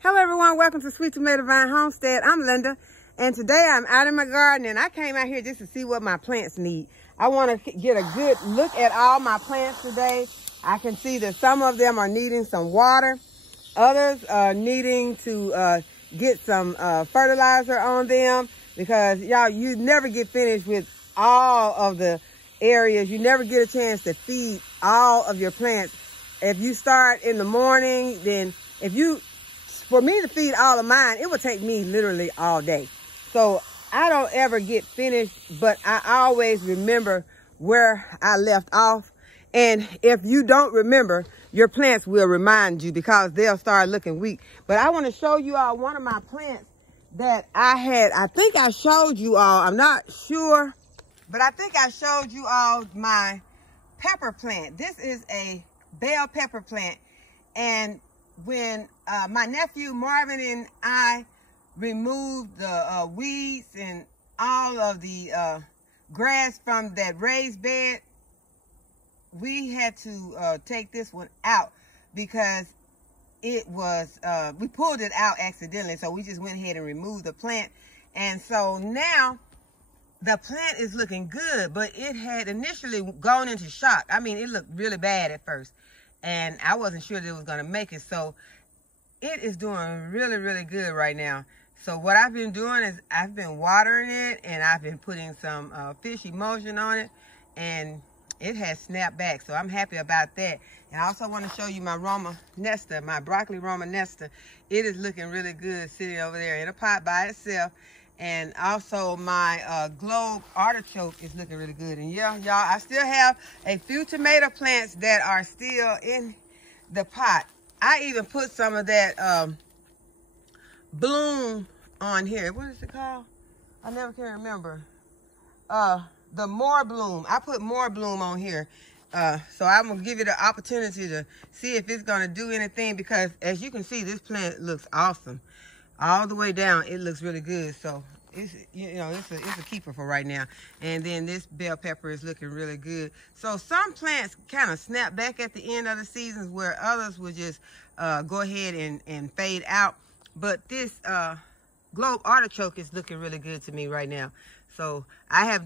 Hello everyone, welcome to Sweet Tomato Vine Homestead. I'm Linda, and today I'm out in my garden, and I came out here just to see what my plants need. I want to get a good look at all my plants today. I can see that some of them are needing some water. Others are needing to get some fertilizer on them, because y'all, you never get finished with all of the areas. You never get a chance to feed all of your plants. If you start in the morning, then for me to feed all of mine, it would take me literally all day. So I don't ever get finished, but I always remember where I left off. And if you don't remember, your plants will remind you, because they'll start looking weak. But I want to show you all one of my plants that I think I showed you all. I'm not sure, but I think I showed you all my pepper plant. This is a bell pepper plant. And when my nephew Marvin and I removed the weeds and all of the grass from that raised bed, we had to take this one out, because it was, we pulled it out accidentally. So we just went ahead and removed the plant. And so now the plant is looking good, but it had initially gone into shock. I mean, it looked really bad at first, and I wasn't sure that it was going to make it. So it is doing really, really good right now. So what I've been doing is I've been watering it, and I've been putting some fish emulsion on it, and it has snapped back. So I'm happy about that. And I also want to show you my Roma Nesta, my broccoli Roma Nesta. It is looking really good sitting over there in a pot by itself. And also my globe artichoke is looking really good. And yeah, y'all, I still have a few tomato plants that are still in the pot. I even put some of that bloom on here. What is it called? I never can remember. The more bloom. I put more bloom on here. So I'm going to give you the opportunity to see if it's going to do anything, because as you can see, this plant looks awesome. All the way down, it looks really good. So it's, you know, it's a keeper for right now. And then this bell pepper is looking really good. So some plants kind of snap back at the end of the seasons, where others will just go ahead and fade out. But this globe artichoke is looking really good to me right now. So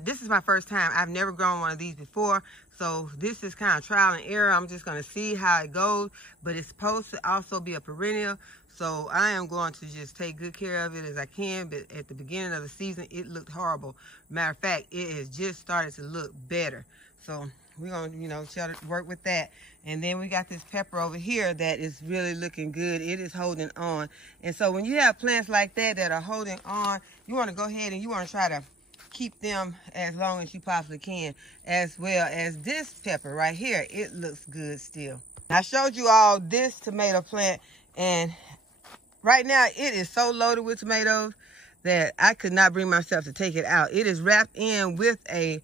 this is my first time. I've never grown one of these before. So this is kind of trial and error. I'm just going to see how it goes. But it's supposed to also be a perennial. So I am going to just take good care of it as I can. But at the beginning of the season, it looked horrible. Matter of fact, it has just started to look better. So we're going to, you know, try to work with that. And then we got this pepper over here that is really looking good. It is holding on. And so when you have plants like that that are holding on, you want to go ahead and you want to try to keep them as long as you possibly can. As well as this pepper right here, it looks good still. I showed you all this tomato plant, and right now it is so loaded with tomatoes that I could not bring myself to take it out. It is wrapped in with a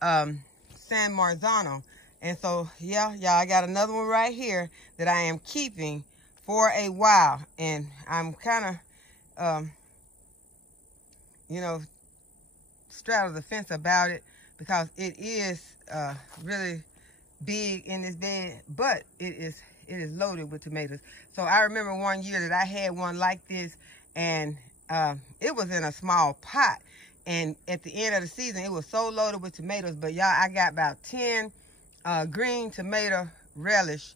San Marzano. And so yeah, y'all, I got another one right here that I am keeping for a while, and I'm kind of you know, straddle the fence about it, because it is really big in this bed, but it is loaded with tomatoes. So I remember one year that I had one like this, and it was in a small pot, and at the end of the season it was so loaded with tomatoes. But y'all, I got about 10 green tomato relish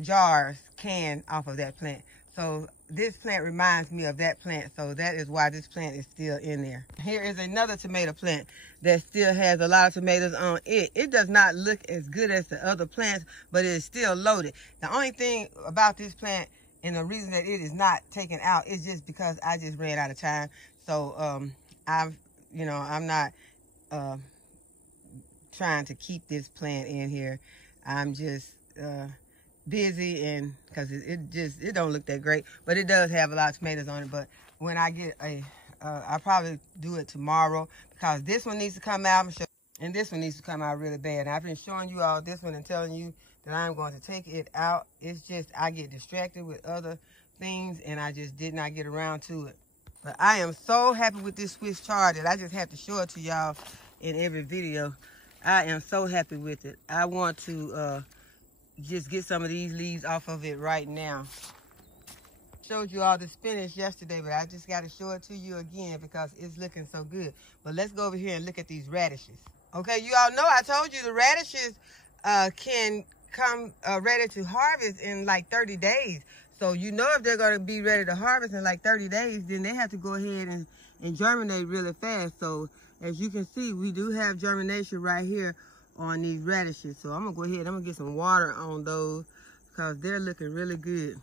jars canned off of that plant. So this plant reminds me of that plant. So that is why this plant is still in there. Here is another tomato plant that still has a lot of tomatoes on it. It does not look as good as the other plants, but it is still loaded. The only thing about this plant, and the reason that it is not taken out, is just because I just ran out of time. So I'm not trying to keep this plant in here. I'm just busy, and because it don't look that great, but it does have a lot of tomatoes on it. But when I get I'll probably do it tomorrow, because this one needs to come out, and this one needs to come out really bad. And I've been showing you all this one and telling you that I'm going to take it out. It's just I get distracted with other things, and I just did not get around to it. But I am so happy with this Swiss chard that I just have to show it to y'all in every video. I am so happy with it. I want to just get some of these leaves off of it right now. Showed you all the spinach yesterday, but I just got to show it to you again because it's looking so good. But let's go over here and look at these radishes. Okay, you all know I told you the radishes can come ready to harvest in like 30 days. So you know if they're going to be ready to harvest in like 30 days, then they have to go ahead and germinate really fast. So as you can see, we do have germination right here on these radishes. So I'm going to go ahead, I'm going to get some water on those because they're looking really good.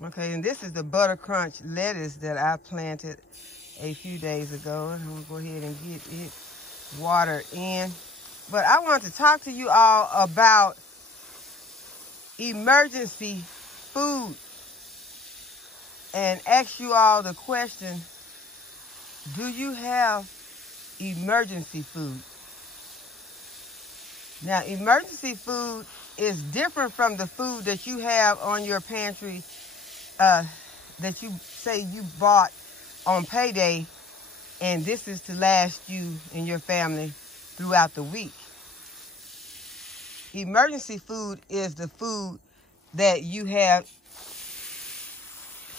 Okay, and this is the butter crunch lettuce that I planted a few days ago. I'm going to go ahead and get it watered in. But I want to talk to you all about emergency food and ask you all the question, do you have emergency food? Now, emergency food is different from the food that you have on your pantry that you say you bought on payday, and this is to last you and your family throughout the week. Emergency food is the food that you have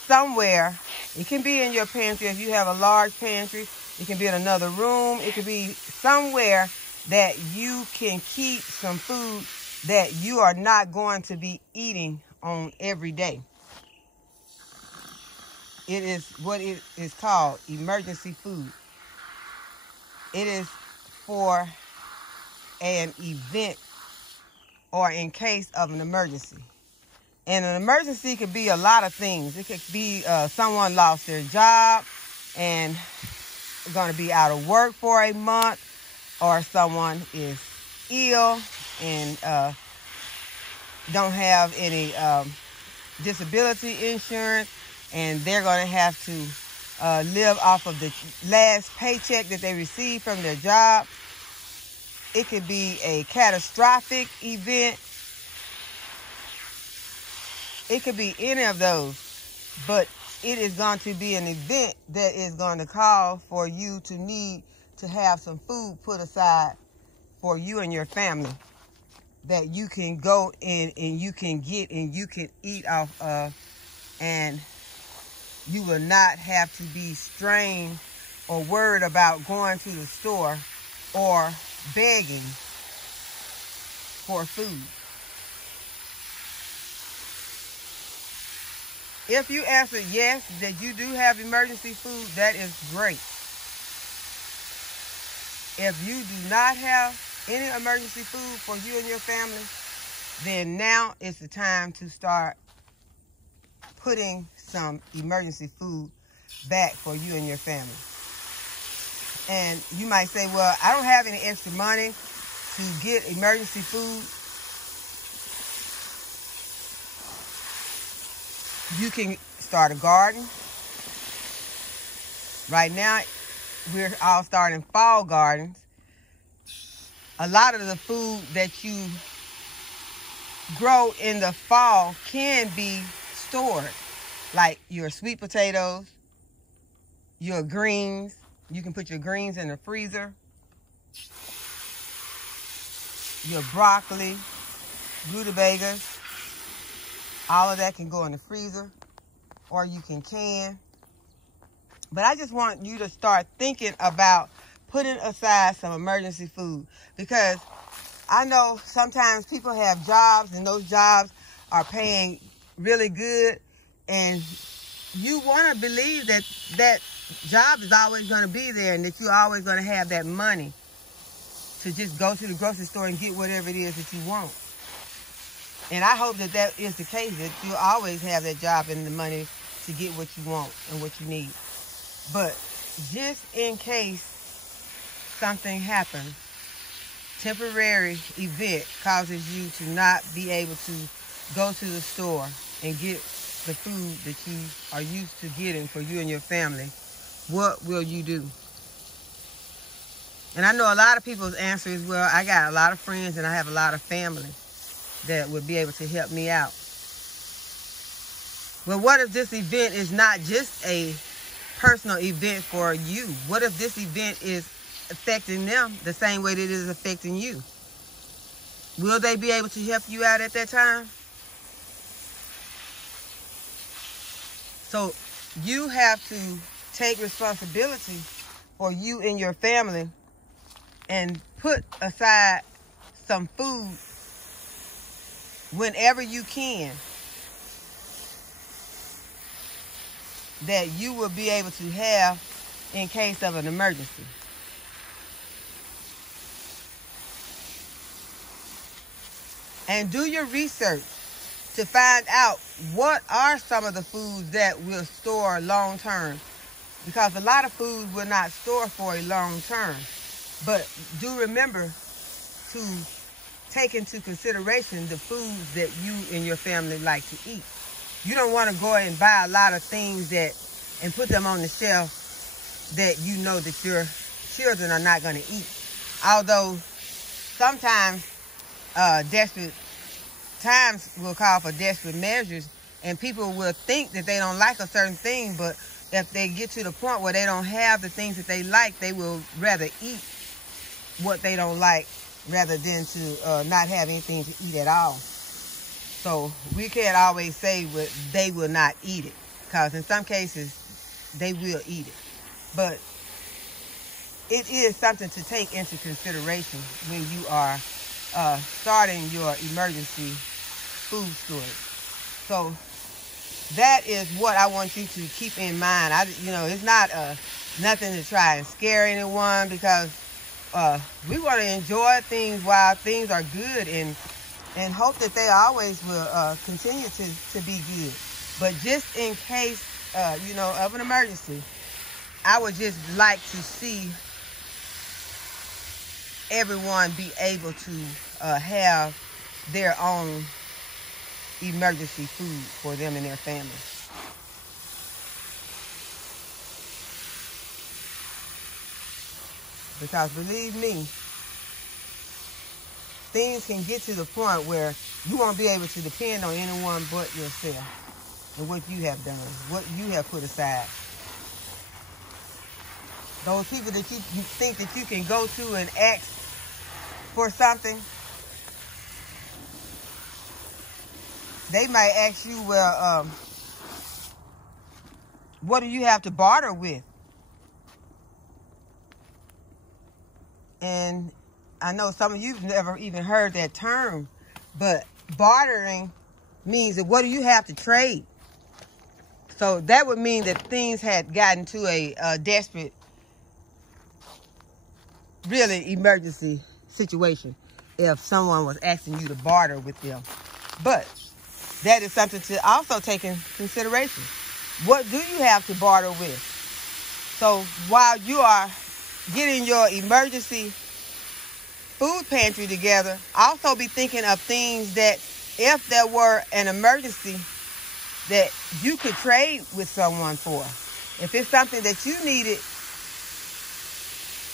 somewhere. It can be in your pantry if you have a large pantry. It can be in another room. It can be somewhere that you can keep some food that you are not going to be eating on every day. It is what it is called, emergency food. It is for an event or in case of an emergency. And an emergency could be a lot of things. It could be someone lost their job and going to be out of work for a month, or someone is ill and don't have any disability insurance, and they're going to have to live off of the last paycheck that they received from their job. It could be a catastrophic event. It could be any of those, but it is going to be an event that is going to call for you to need to have some food put aside for you and your family that you can go in and you can get and you can eat off of, and you will not have to be strained or worried about going to the store or begging for food. If you answer yes, that you do have emergency food, that is great. If you do not have any emergency food for you and your family, then now is the time to start putting some emergency food back for you and your family. And you might say, well, I don't have any extra money to get emergency food. You can start a garden. Right now, we're all starting fall gardens. A lot of the food that you grow in the fall can be stored, like your sweet potatoes, your greens. You can put your greens in the freezer. Your broccoli, rutabagas, all of that can go in the freezer, or you can. But I just want you to start thinking about putting aside some emergency food, because I know sometimes people have jobs and those jobs are paying really good, and you want to believe that that job is always going to be there and that you're always going to have that money to just go to the grocery store and get whatever it is that you want. And I hope that that is the case, that you'll always have that job and the money to get what you want and what you need. But just in case something happens, temporary event causes you to not be able to go to the store and get the food that you are used to getting for you and your family, what will you do? And I know a lot of people's answer is, well, I got a lot of friends and I have a lot of family that would be able to help me out. Well, what if this event is not just a personal event for you? What if this event is affecting them the same way that it is affecting you? Will they be able to help you out at that time? So you have to take responsibility for you and your family and put aside some food whenever you can that you will be able to have in case of an emergency. And do your research to find out what are some of the foods that will store long term. Because a lot of foods will not store for a long term. But do remember to take into consideration the foods that you and your family like to eat. You don't want to go and buy a lot of things and put them on the shelf that you know that your children are not going to eat. Although sometimes desperate times will call for desperate measures, and people will think that they don't like a certain thing, but if they get to the point where they don't have the things that they like, they will rather eat what they don't like rather than to not have anything to eat at all. So we can't always say they will not eat it, because in some cases they will eat it. But it is something to take into consideration when you are starting your emergency food storage. So that is what I want you to keep in mind. It's not nothing to try and scare anyone, because we want to enjoy things while things are good and hope that they always will continue to be good. But just in case, of an emergency, I would just like to see everyone be able to have their own emergency food for them and their families. Because believe me, things can get to the point where you won't be able to depend on anyone but yourself and what you have done, what you have put aside. Those people that you think that you can go to and ask for something, they might ask you, well, what do you have to barter with? And I know some of you've never even heard that term, but bartering means that what do you have to trade? So that would mean that things had gotten to a desperate, really emergency situation if someone was asking you to barter with them. But that is something to also take in consideration. What do you have to barter with? So while you are getting your emergency food pantry together, also be thinking of things that if there were an emergency that you could trade with someone for. If it's something that you needed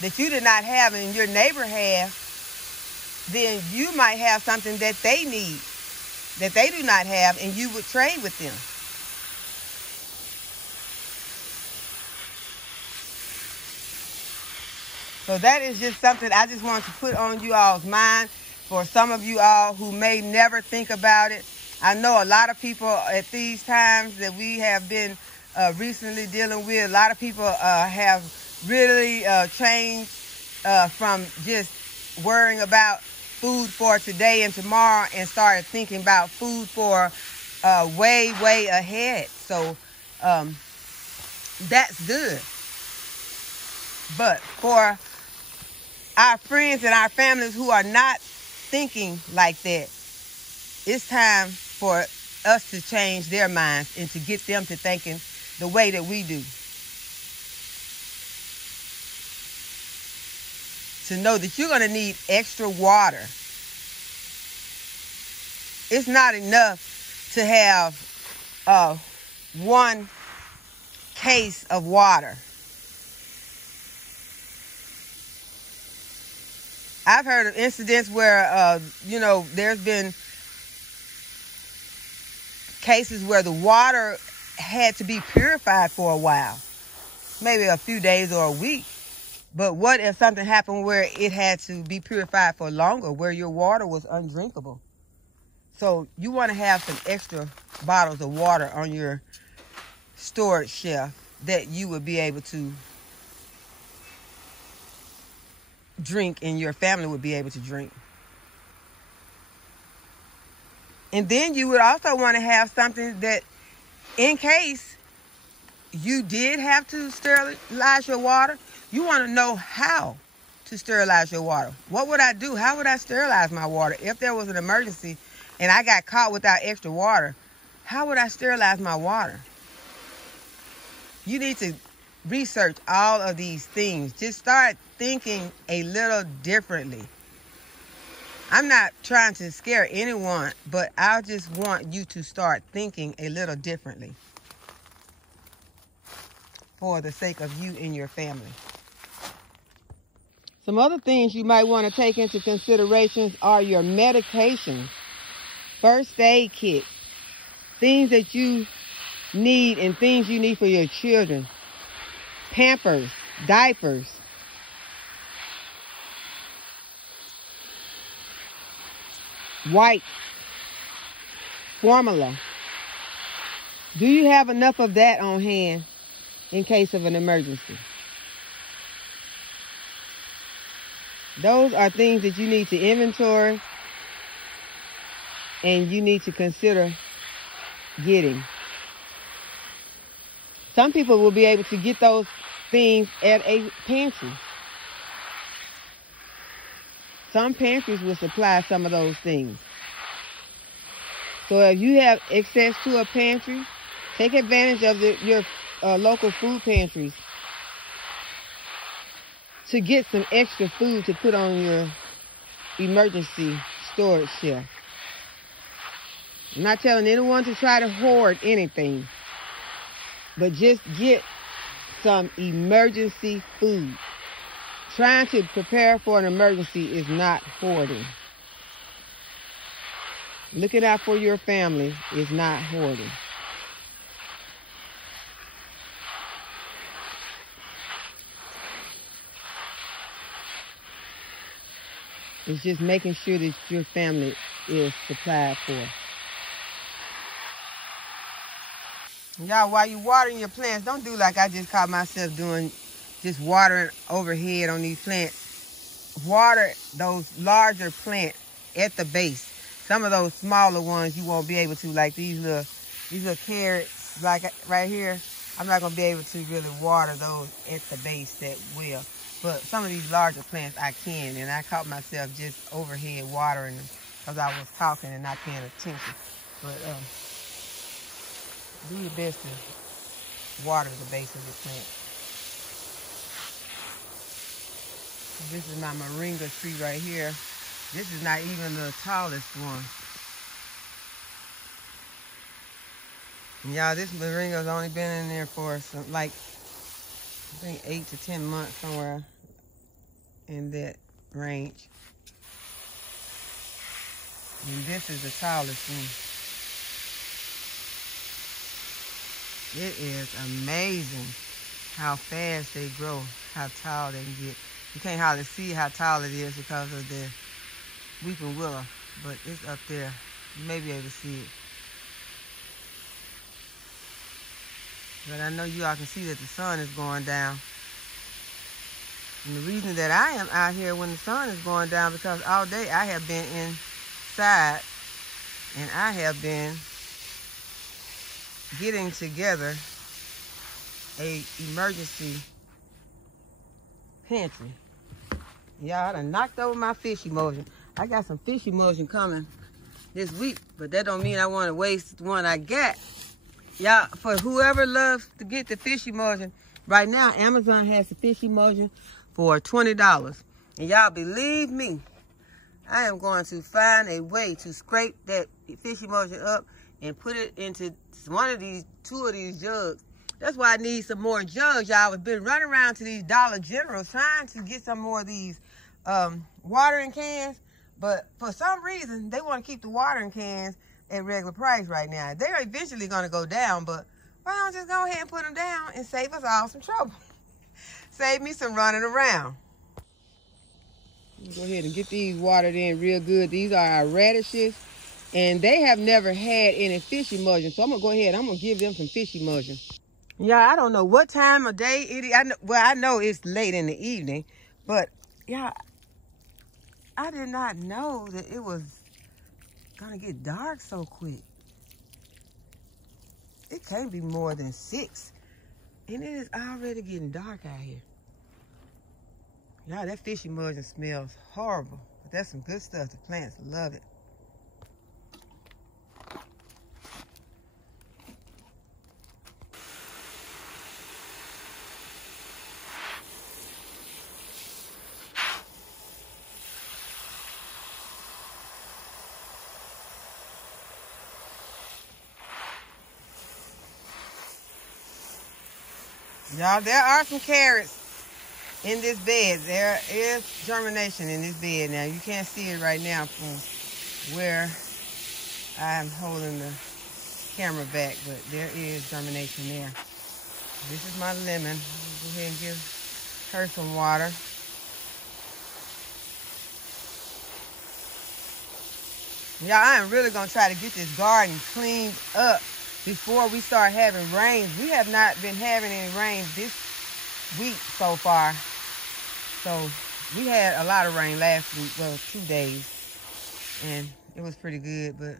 that you did not have and your neighbor has, then you might have something that they need that they do not have, and you would trade with them. So that is just something I just want to put on you all's mind. For some of you all who may never think about it, I know a lot of people at these times that we have been recently dealing with, a lot of people have really changed from just worrying about food for today and tomorrow and started thinking about food for way, way ahead. So that's good. But for our friends and our families who are not thinking like that, it's time for us to change their minds and to get them to thinking the way that we do. To know that you're going to need extra water. It's not enough to have one case of water. I've heard of incidents where, there's been cases where the water had to be purified for a while, maybe a few days or a week. But what if something happened where it had to be purified for longer, where your water was undrinkable? So you want to have some extra bottles of water on your storage shelf that you would be able to drink and your family would be able to drink. And then you would also want to have something that, in case you did have to sterilize your water, you want to know how to sterilize your water. What would I do? How would I sterilize my water? If there was an emergency and I got caught without extra water, how would I sterilize my water? You need to research all of these things. Just start thinking a little differently. I'm not trying to scare anyone, but I just want you to start thinking a little differently for the sake of you and your family. Some other things you might want to take into consideration are your medications, first aid kit, things that you need and things you need for your children, Pampers, diapers, wipes, formula. Do you have enough of that on hand in case of an emergency? Those are things that you need to inventory and you need to consider getting. Some people will be able to get those things at a pantry. Some pantries will supply some of those things. So if you have access to a pantry, take advantage of your local food pantries to get some extra food to put on your emergency storage shelf. I'm not telling anyone to try to hoard anything, but just get some emergency food. Trying to prepare for an emergency is not hoarding. Looking out for your family is not hoarding. It's just making sure that your family is supplied for. Y'all, while you're watering your plants, don't do like I just caught myself doing, just watering overhead on these plants. Water those larger plants at the base. Some of those smaller ones you won't be able to, like these little carrots, like right here. I'm not gonna be able to really water those at the base that well. But some of these larger plants I can, and I caught myself just overhead watering them because I was talking and not paying attention. But do your best to water the base of the plant. This is my Moringa tree right here. This is not even the tallest one. And y'all, this Moringa's only been in there for some, like, I think 8 to 10 months, somewhere in that range. And this is the tallest one. It is amazing how fast they grow, how tall they can get. You can't hardly see how tall it is because of the weeping willow, but it's up there. You may be able to see it. But I know you all can see that the sun is going down. And the reason that I am out here when the sun is going down, because all day I have been inside and I have been getting together a emergency pantry. Y'all, I done knocked over my fish emulsion. I got some fish emulsion coming this week, but that don't mean I want to waste the one I got. Y'all, for whoever loves to get the fish emulsion, right now Amazon has the fish emulsion for $20. And y'all, believe me, I am going to find a way to scrape that fish emulsion up and put it into two of these jugs. That's why I need some more jugs, y'all. I've been running around to these Dollar Generals trying to get some more of these watering cans, but for some reason, they want to keep the watering cans at regular price right now. They're eventually going to go down, but why don't just go ahead and put them down and save us all some trouble? Save me some running around. Go ahead and get these watered in real good. These are our radishes, and they have never had any fish emulsion, so I'm going to go ahead and I'm going to give them some fish emulsion. Yeah, I don't know what time of day it is. I know it's late in the evening, but yeah, I did not know that it was gonna get dark so quick. It can't be more than 6, and it is already getting dark out here. Yeah, that fishy emulsion smells horrible, but that's some good stuff. The plants love it. Y'all, there are some carrots in this bed. There is germination in this bed. Now, you can't see it right now from where I'm holding the camera back, but there is germination there. This is my lemon. I'll go ahead and give her some water. Y'all, I am really going to try to get this garden cleaned up before we start having rain. We have not been having any rain this week so far. So we had a lot of rain last week, well, 2 days, and it was pretty good. But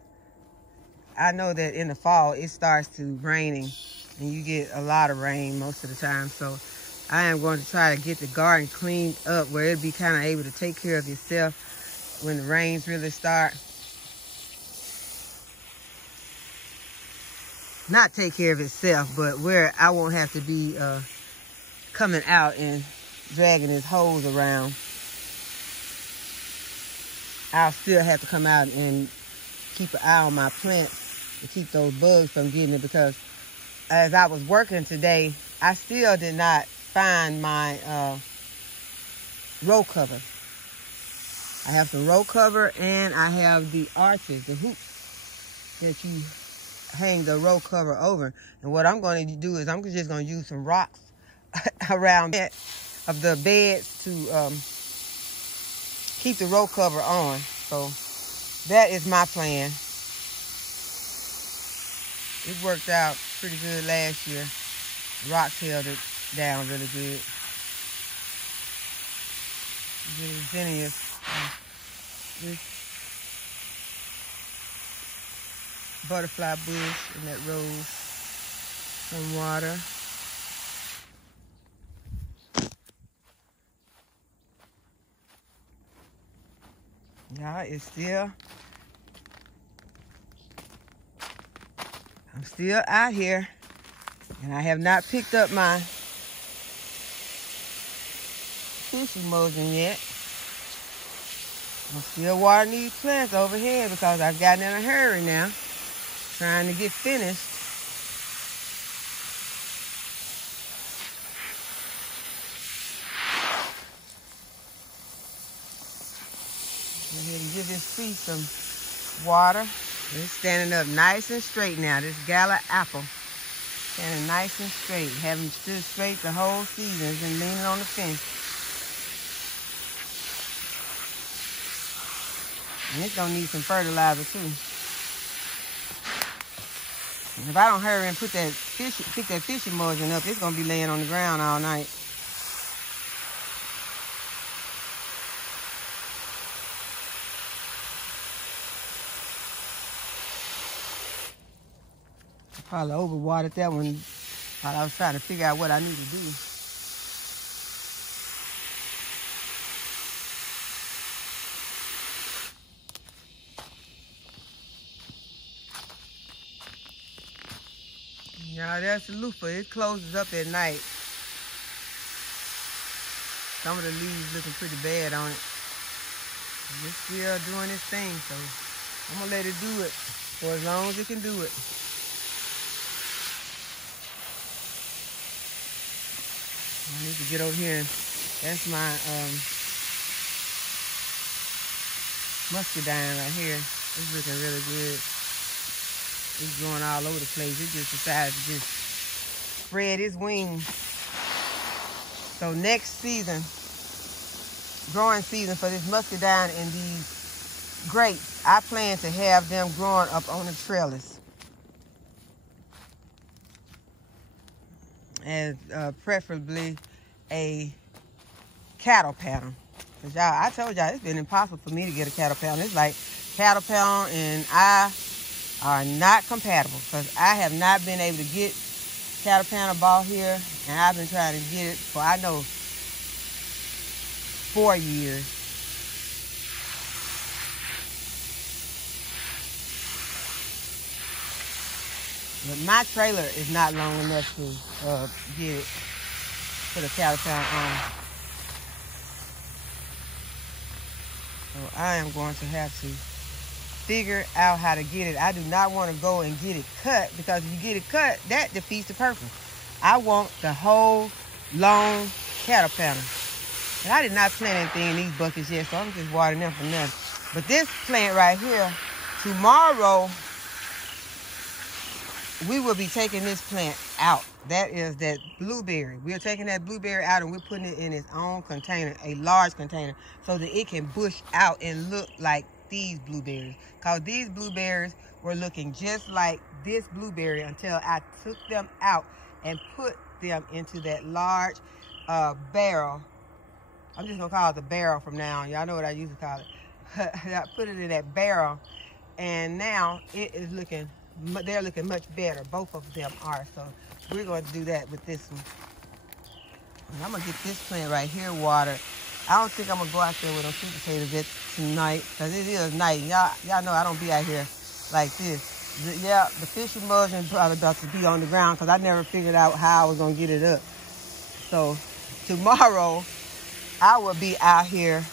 I know that in the fall it starts to raining, and you get a lot of rain most of the time. So I am going to try to get the garden cleaned up where it'll be kind of able to take care of itself when the rains really start. Not take care of itself, but where I won't have to be coming out and dragging his hose around. I'll still have to come out and keep an eye on my plants to keep those bugs from getting it, because as I was working today, I still did not find my row cover. I have some row cover, and I have the arches, the hoops that you hang the row cover over. And what I'm going to do is I'm just going to use some rocks around that of the beds to keep the row cover on. So that is my plan. It worked out pretty good last year. Rocks held it down really good. The zinnias. This butterfly bush and that rose. Some water. Yeah, it's still, I'm still out here, and I have not picked up my fish emulsion yet. I'm still watering these plants over here because I've gotten in a hurry now, trying to get finished. Go ahead and give this tree some water. It's standing up nice and straight now. This gala apple standing nice and straight. Haven't stood straight the whole season. It's been leaning on the fence. And it's gonna need some fertilizer too. And if I don't hurry and pick that fish emulsion up, it's gonna be laying on the ground all night. Probably overwatered that one while I was trying to figure out what I need to do. Yeah, that's the loofah. It closes up at night. Some of the leaves looking pretty bad on it. It's still doing its thing, so I'm gonna let it do it for as long as it can do it. I need to get over here. That's my muscadine right here. It's looking really good. It's growing all over the place. It just decided to just spread its wings. So next season, growing season for this muscadine and these grapes, I plan to have them growing up on the trellis. and preferably a cattle pattern. Cause y'all, I told y'all it's been impossible for me to get a cattle pattern. It's like cattle pattern and I are not compatible because I have not been able to get cattle pattern ball here, and I've been trying to get it for I know 4 years. But my trailer is not long enough to get it, put a cattle pattern on. So I am going to have to figure out how to get it. I do not want to go and get it cut, because if you get it cut, that defeats the purpose. I want the whole long cattle pattern. And I did not plant anything in these buckets yet, so I'm just watering them for nothing. But this plant right here, tomorrow, we will be taking this plant out. That is that blueberry. We are taking that blueberry out and we're putting it in its own container, a large container, so that it can bush out and look like these blueberries. Because these blueberries were looking just like this blueberry until I took them out and put them into that large barrel. I'm just going to call it the barrel from now on. Y'all know what I used to call it. I put it in that barrel, and now it is looking, they're looking much better. Both of them are. So we're going to do that with this one. And I'm going to get this plant right here watered. I don't think I'm going to go out there with them sweet potatoes tonight, because it is night. Y'all know I don't be out here like this. Yeah, the fish emulsion is probably about to be on the ground, because I never figured out how I was going to get it up. So tomorrow, I will be out here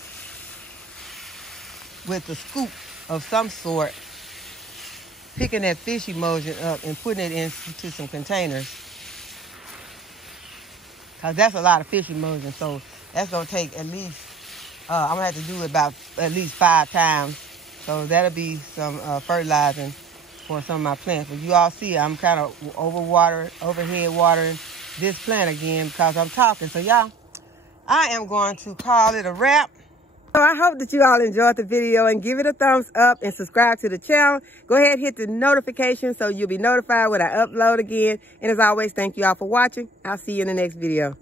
with a scoop of some sort, picking that fish emulsion up and putting it into some containers. Because that's a lot of fish emulsion, so that's going to take at least, I'm going to have to do it about at least 5 times. So that'll be some fertilizing for some of my plants. But you all see, I'm kind of overhead watering this plant again because I'm talking. So y'all, I am going to call it a wrap. So I hope that you all enjoyed the video, and give it a thumbs up and subscribe to the channel. Go ahead and hit the notification so you'll be notified when I upload again. And as always, thank you all for watching. I'll see you in the next video.